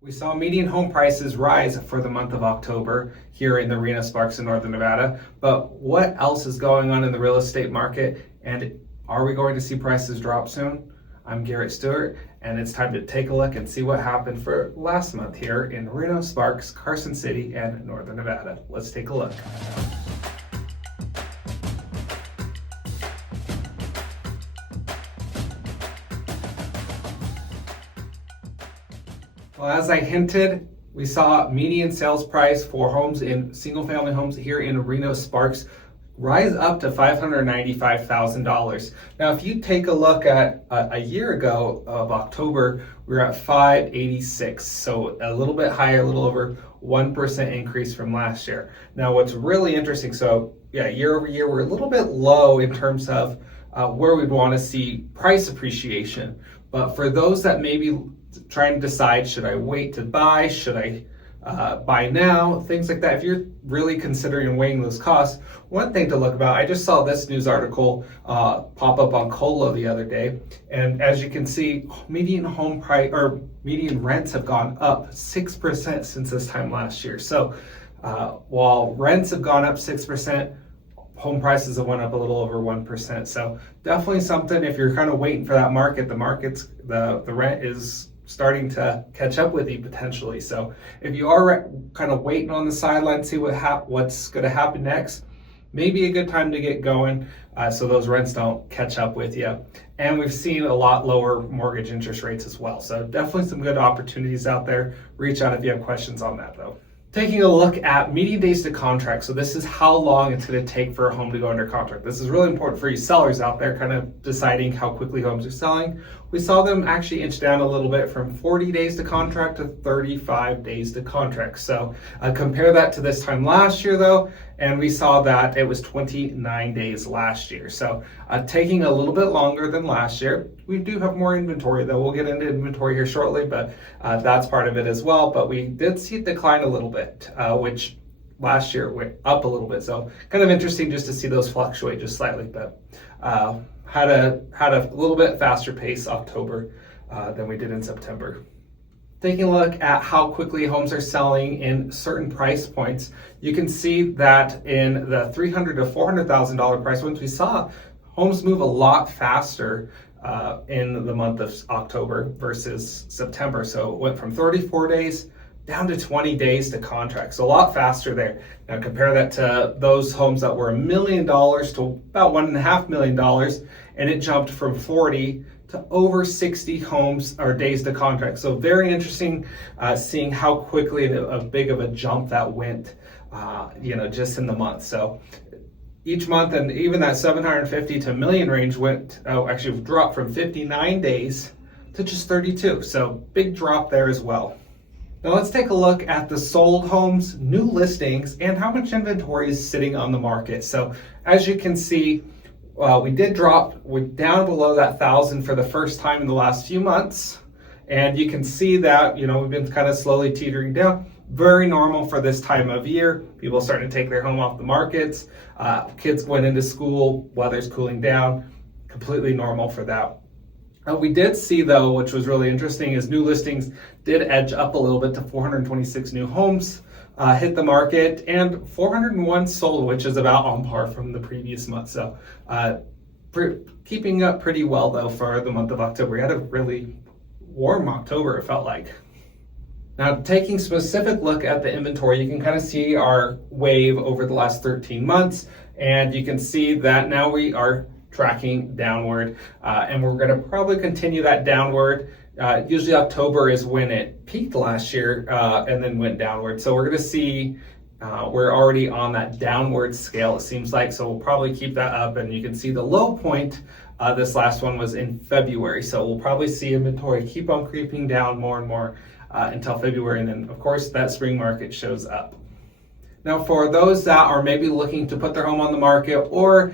We saw median home prices rise for the month of October here in the Reno Sparks in Northern Nevada. But what else is going on in the real estate market? And are we going to see prices drop soon? I'm Garrett Stewart, and it's time to take a look and see what happened for last month here in Reno Sparks, Carson City, and Northern Nevada. Let's take a look. Well, as I hinted, we saw median sales price for homes in single-family homes here in Reno Sparks rise up to $595,000. Now, if you take a look at a year ago of October, we were at $586,000, so a little bit higher, a little over 1% increase from last year. Now, what's really interesting, so yeah, year over year, we're a little bit low in terms of where we'd want to see price appreciation. But for those that maybe trying to decide, should I wait to buy, should I buy now, things like that. If you're really considering weighing those costs, one thing to look about, I just saw this news article pop up on Keller the other day, and as you can see, median home price or median rents have gone up 6% since this time last year. So while rents have gone up 6%, home prices have went up a little over 1%. So definitely something, if you're kind of waiting for that market, the rent is starting to catch up with you potentially. So if you are kind of waiting on the sideline, see what's going to happen next, maybe a good time to get going so those rents don't catch up with you. And we've seen a lot lower mortgage interest rates as well. So definitely some good opportunities out there. Reach out if you have questions on that though. Taking a look at median days to contract. So this is how long it's going to take for a home to go under contract. This is really important for you sellers out there kind of deciding how quickly homes are selling. We saw them actually inch down a little bit from 40 days to contract to 35 days to contract. So compare that to this time last year though, and we saw that it was 29 days last year. So taking a little bit longer than last year. We do have more inventory though. We'll get into inventory here shortly, but that's part of it as well. But we did see it decline a little bit, which last year went up a little bit. So kind of interesting just to see those fluctuate just slightly, but had a little bit faster pace October than we did in September. Taking a look at how quickly homes are selling in certain price points, you can see that in the $300,000 to $400,000 price points, we saw homes move a lot faster in the month of October versus September. So it went from 34 days down to 20 days to contract. So a lot faster there. Now compare that to those homes that were $1 million to about $1.5 million, and it jumped from 40 to over 60 homes or days to contract. So very interesting seeing how quickly a big of a jump that went, just in the month. So each month, and even that 750 to million range actually dropped from 59 days to just 32. So big drop there as well. Now let's take a look at the sold homes, new listings, and how much inventory is sitting on the market. So as you can see, we did drop, we're down below that 1,000 for the first time in the last few months. And you can see that, we've been kind of slowly teetering down. Very normal for this time of year. People starting to take their home off the markets. Kids going into school, weather's cooling down. Completely normal for that. We did see though, which was really interesting, is new listings did edge up a little bit to 426 new homes hit the market, and 401 sold, which is about on par from the previous month. So keeping up pretty well though for the month of October. We had a really warm October, it felt like. Now, taking specific look at the inventory, you can kind of see our wave over the last 13 months, and you can see that now we are tracking downward, and we're going to probably continue that downward. Usually October is when it peaked last year and then went downward. So we're going to see we're already on that downward scale, it seems like. So we'll probably keep that up, and you can see the low point. This last one was in February. So we'll probably see inventory keep on creeping down more and more until February. And then, of course, that spring market shows up. Now, for those that are maybe looking to put their home on the market or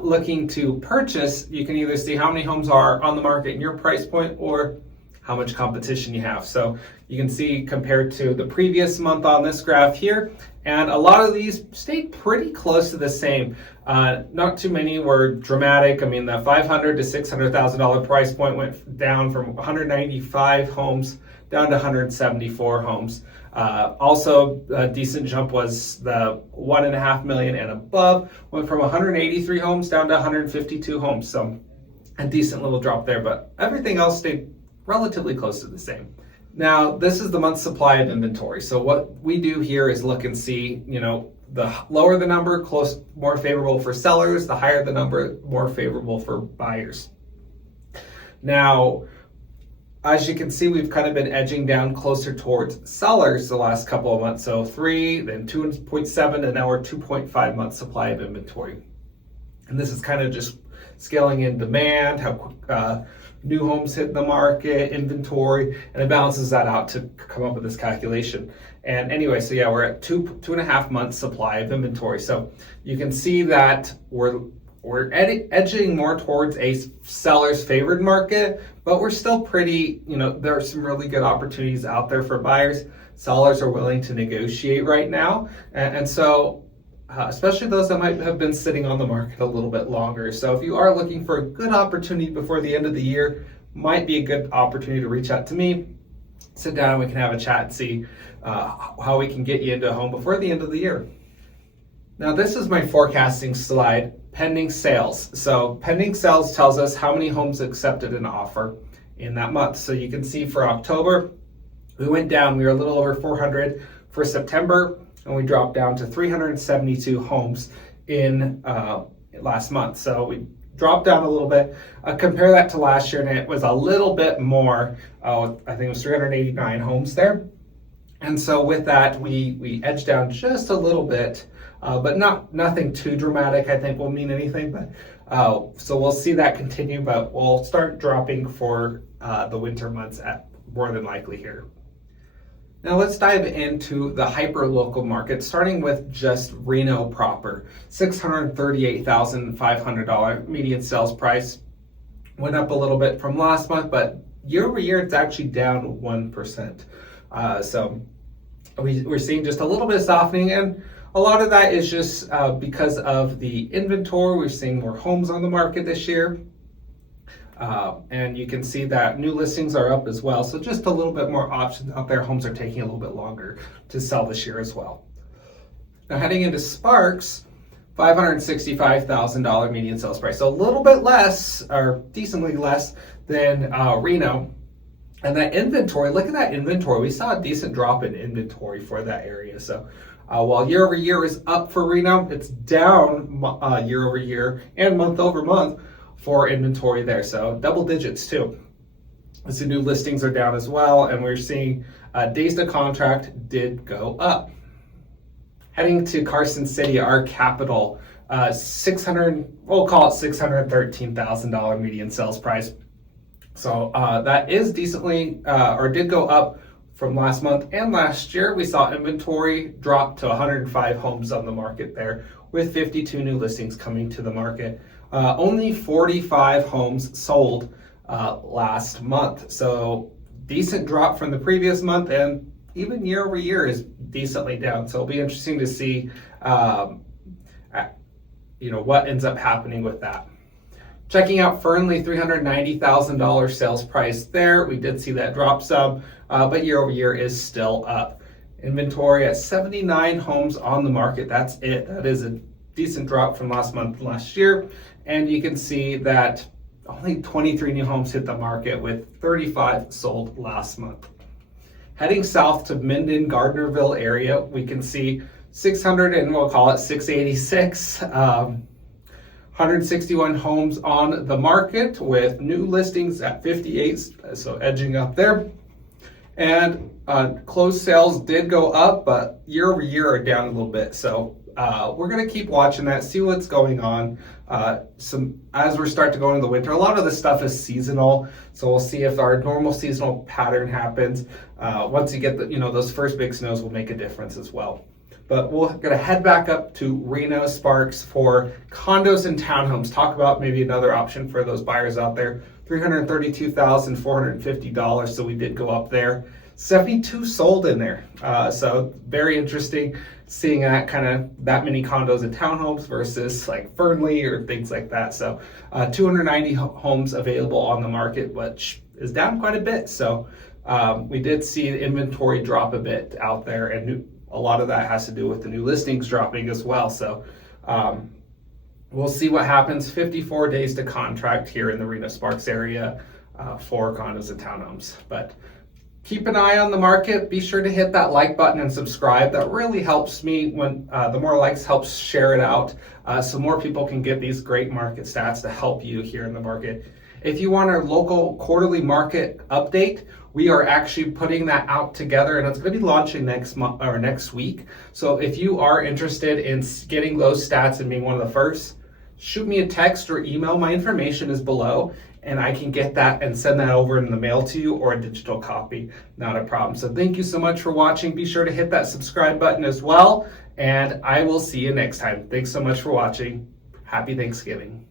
looking to purchase, you can either see how many homes are on the market in your price point or how much competition you have. So you can see compared to the previous month on this graph here, and a lot of these stayed pretty close to the same. Not too many were dramatic. I mean, the $500,000 to $600,000 price point went down from 195 homes down to 174 homes. Also, a decent jump was the 1.5 million and above, went from 183 homes down to 152 homes. So a decent little drop there, but everything else stayed relatively close to the same. Now, this is the month's supply of inventory. So what we do here is look and see, the lower the number, more favorable for sellers, the higher the number, more favorable for buyers. Now, as you can see, we've kind of been edging down closer towards sellers the last couple of months. So 3, then 2.7, and now we're 2.5 months supply of inventory. And this is kind of just scaling in demand, how new homes hit the market, inventory, and it balances that out to come up with this calculation. And anyway, so yeah, we're at 2.5 months supply of inventory. So you can see that we're edging more towards a seller's favored market, but we're still pretty, there are some really good opportunities out there for buyers. Sellers are willing to negotiate right now. And so especially those that might have been sitting on the market a little bit longer. So if you are looking for a good opportunity before the end of the year, might be a good opportunity to reach out to me, sit down, and we can have a chat and see how we can get you into a home before the end of the year. Now, this is my forecasting slide, pending sales. So pending sales tells us how many homes accepted an offer in that month. So you can see for October, we went down, we were a little over 400. For September, and we dropped down to 372 homes in last month. So we dropped down a little bit. Compare that to last year, and it was a little bit more. I think it was 389 homes there. And so with that, we edged down just a little bit, but nothing too dramatic, I think will mean anything. But so we'll see that continue, but we'll start dropping for the winter months at more than likely here. Now let's dive into the hyper-local market, starting with just Reno proper. $638,500 median sales price. Went up a little bit from last month, but year over year, it's actually down 1%. So we're seeing just a little bit of softening, and a lot of that is just because of the inventory. We're seeing more homes on the market this year. And you can see that new listings are up as well. So just a little bit more options out there. Homes are taking a little bit longer to sell this year as well. Now heading into Sparks, $565,000 median sales price. So a little bit less, or decently less than Reno. And that inventory, look at that inventory. We saw a decent drop in inventory for that area. So while year over year is up for Reno, it's down year over year and month over month for inventory there. So double digits too. So new listings are down as well, and we're seeing days to contract did go up. Heading to Carson City, our capital, we'll call it $613,000 median sales price. So that is decently, or did go up from last month and last year. We saw inventory drop to 105 homes on the market there, with 52 new listings coming to the market. Only 45 homes sold last month. So decent drop from the previous month, and even year over year is decently down. So it'll be interesting to see, what ends up happening with that. Checking out Fernley, $390,000 sales price there. We did see that drop some, but year over year is still up. Inventory at 79 homes on the market. That's it. That is a decent drop from last month and last year. And you can see that only 23 new homes hit the market, with 35 sold last month. Heading south to Minden, Gardnerville area, we can see 600 and we'll call it 686, 161 homes on the market, with new listings at 58, so edging up there. And closed sales did go up, but year over year are down a little bit. So we're going to keep watching that, see what's going on. As we start to go into the winter, a lot of this stuff is seasonal, so we'll see if our normal seasonal pattern happens. Once you get those first big snows, will make a difference as well. But we're going to head back up to Reno Sparks for condos and townhomes. Talk about maybe another option for those buyers out there. $332,450. So we did go up there. 72 sold in there. So very interesting seeing that many condos and townhomes versus like Fernley or things like that. So 290 homes available on the market, which is down quite a bit. So we did see the inventory drop a bit out there, and a lot of that has to do with the new listings dropping as well. So we'll see what happens. 54 days to contract here in the Reno Sparks area for condos and townhomes. But keep an eye on the market. Be sure to hit that like button and subscribe. That really helps me. When the more likes helps share it out, so more people can get these great market stats to help you here in the market. If you want our local quarterly market update, we are actually putting that out together, and it's going to be launching next month or next week. So if you are interested in getting those stats and being one of the first, shoot me a text or email. My information is below, and I can get that and send that over in the mail to you or a digital copy. Not a problem. So thank you so much for watching. Be sure to hit that subscribe button as well, and I will see you next time. Thanks so much for watching. Happy Thanksgiving.